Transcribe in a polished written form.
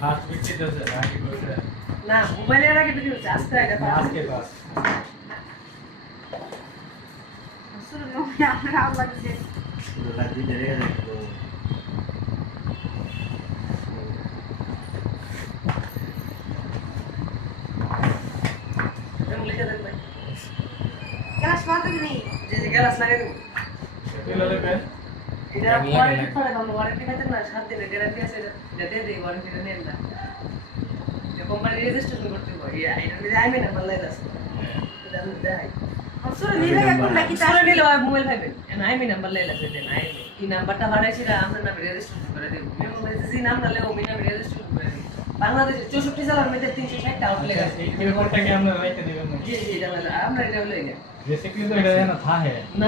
first বিক্রি দিতেছে নাকি কইছে না মোবাইলের আগে বিক্রি হচ্ছে আজকে আগে আজকে পাস শুরু নয় আমরা আল্লাহ দিছে লাগি দেরে দেখো আমি লিখে দেন ভাই গ্লাস মাত্র নেই যে গ্লাস লাগাই দেব এগুলো দেবেন এটা ওয়ারেন্টি পড়ে দাও ওয়ারেন্টি পাইতেন না 7 দিনের গ্যারান্টি আছে এটা দিয়ে দেই ওয়ারেন্টিটা নেন না যে কোম্পানি রেজিস্ট্রেশন করতে হবে এটা নিয়ে আইবে না বললাই আছে এটা আমি দেই শুরু নিলে কোন নাকি তার তাহলে নিলে মোবাইল পাইবেন এন আইমি নাম্বার লেলা সেটা নাই এই নাম্বারটা বাড়াইছিলা আমরা নামে রেজিস্ট্রেশন করে দেব মেমো মেসেজ নাম্বার লেও আমি নামে রেজিস্ট্রেশন করে দেব বাংলাদেশে 64 জেলার মধ্যে 360 টা আউটলেট আছে এই কোনটাকে আমরা রাইতে দিবেন জি জি এটা আমরা এটা লই না রেসিপি তো এটা জানা থাকে না